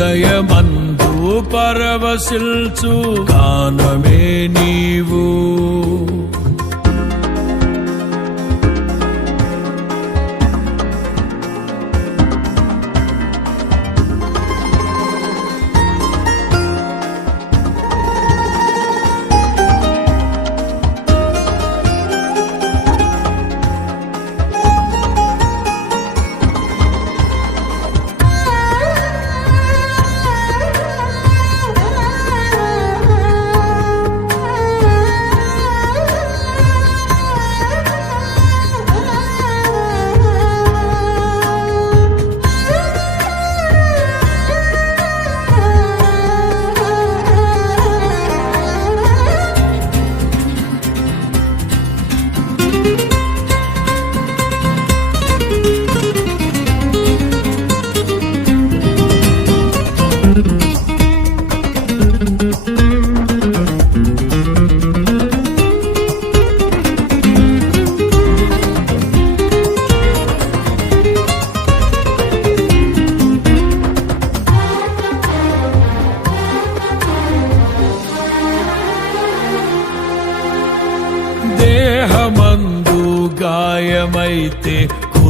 హృదయమందు పరవశిల్చు గానమే నీవు.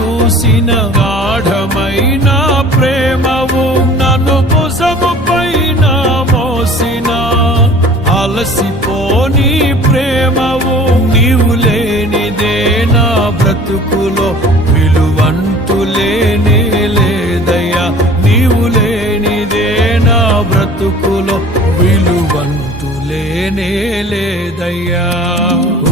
చూసిన గాఢమైన ప్రేమవు నన్ను భుజము పైన మోసిన. అలసిపోని ప్రేమవు నీవు లేనిదే నా బ్రతుకులో విలువంటూ లేనే లేదయ్యా. నీవు లేనిదే నా బ్రతుకులో విలువంటూ లేనే లేదయ్యా.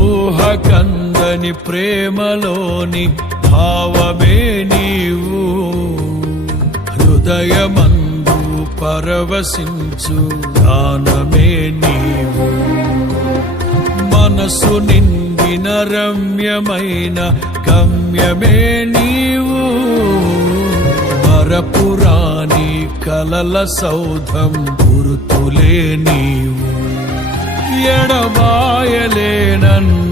ఊహకందని ప్రేమలోని భావమే నీవు. హృదయమందు పరవశించు దానమే నీవు. మనసు నిండిన రమ్యమైన గమ్యమే నీవు. మరపురాని కలల సౌధం గురుతులే నీవు. ఎడబాయలేనన్నా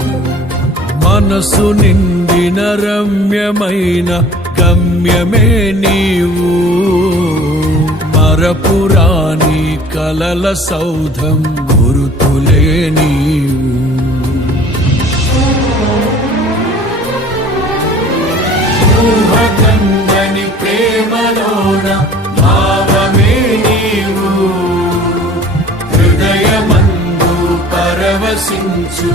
మనసు నిండిన రమ్యమైన గమ్యమే నీవు. మరపురాని కలల సౌధం గురుతులే నీవు. ఊహకందని ప్రేమలోన భావమే నీవు. హృదయమందు పరవశించు